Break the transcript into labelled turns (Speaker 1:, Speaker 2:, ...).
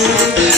Speaker 1: Thank you.